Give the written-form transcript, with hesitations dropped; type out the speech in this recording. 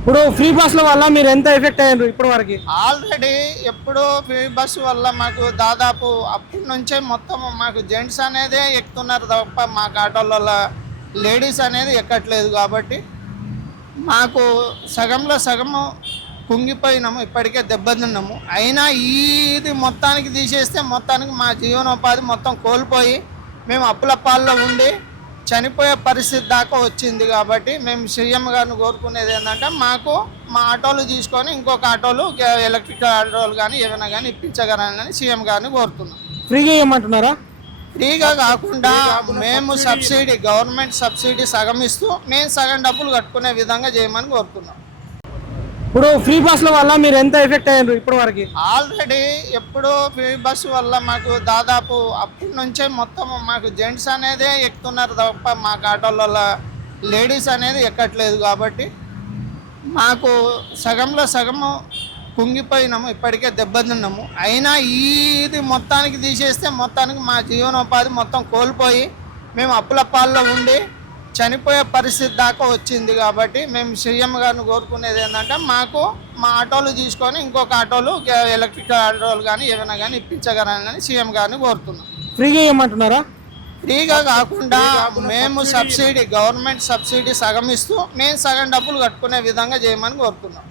ఇప్పుడు ఫ్రీ బస్సుల వల్ల మీరు ఎంత ఎఫెక్ట్ అయ్యారు ఇప్పటి వరకు? ఆల్రెడీ ఎప్పుడో ఫ్రీ బస్సు వల్ల మాకు దాదాపు అప్పటి నుంచే మొత్తం మాకు జెంట్స్ అనేదే ఎక్కుతున్నారు తప్ప మాకు ఆటోలలో లేడీస్ అనేది ఎక్కట్లేదు. కాబట్టి మాకు సగంలో సగము కుంగిపోయినాము, ఇప్పటికే దెబ్బతిన్నాము. అయినా ఇది మొత్తానికి తీసేస్తే మొత్తానికి మా జీవనోపాధి మొత్తం కోల్పోయి మేము అప్పుల పాల్లో ఉండి చనిపోయే పరిస్థితి దాకా వచ్చింది. కాబట్టి మేము సీఎం గారిని కోరుకునేది ఏంటంటే మాకు మా ఆటోలు తీసుకొని ఇంకొక ఆటోలు ఎలక్ట్రిక్ ఆటోలు కానీ ఏమైనా కానీ ఇప్పించగలనని సీఎం గారిని కోరుతున్నాం. ఫ్రీగా ఇవ్వమంటున్నారా? ఫ్రీగా కాకుండా మేము సబ్సిడీ, గవర్నమెంట్ సబ్సిడీ సగం ఇస్తూ మేము సగం డబ్బులు కట్టుకునే విధంగా చేయమని కోరుతున్నాం. ఇప్పుడు ఫ్రీ బస్సుల వల్ల మీరు ఎంత ఎఫెక్ట్ అయ్యారు ఇప్పటి వరకు? ఆల్రెడీ ఎప్పుడో ఫ్రీ బస్సు వల్ల మాకు దాదాపు అప్పటి నుంచే మొత్తం మాకు జెంట్స్ అనేదే ఎక్కుతున్నారు తప్ప మాకు ఆటోలలో లేడీస్ అనేది ఎక్కట్లేదు. కాబట్టి మాకు సగంలో సగము కుంగిపోయినాము, ఇప్పటికే దెబ్బతిన్నాము. అయినా ఇది మొత్తానికి తీసేస్తే మొత్తానికి మా జీవనోపాధి మొత్తం కోల్పోయి మేము అప్పుల పాల్లో ఉండి చనిపోయే పరిస్థితి దాకా వచ్చింది. కాబట్టి మేము సీఎం గారిని కోరుకునేది ఏంటంటే మాకు మా ఆటోలు తీసుకొని ఇంకొక ఆటోలు ఎలక్ట్రిక్ ఆటోలు కానీ ఏమైనా కానీ ఇప్పించగలనని సీఎం గారిని కోరుతున్నాం. ఫ్రీగా ఇవ్వమంటున్నారా? ఫ్రీగా కాకుండా మేము సబ్సిడీ, గవర్నమెంట్ సబ్సిడీ సగం ఇస్తూ మేము సగం డబ్బులు కట్టుకునే విధంగా చేయమని కోరుతున్నాం.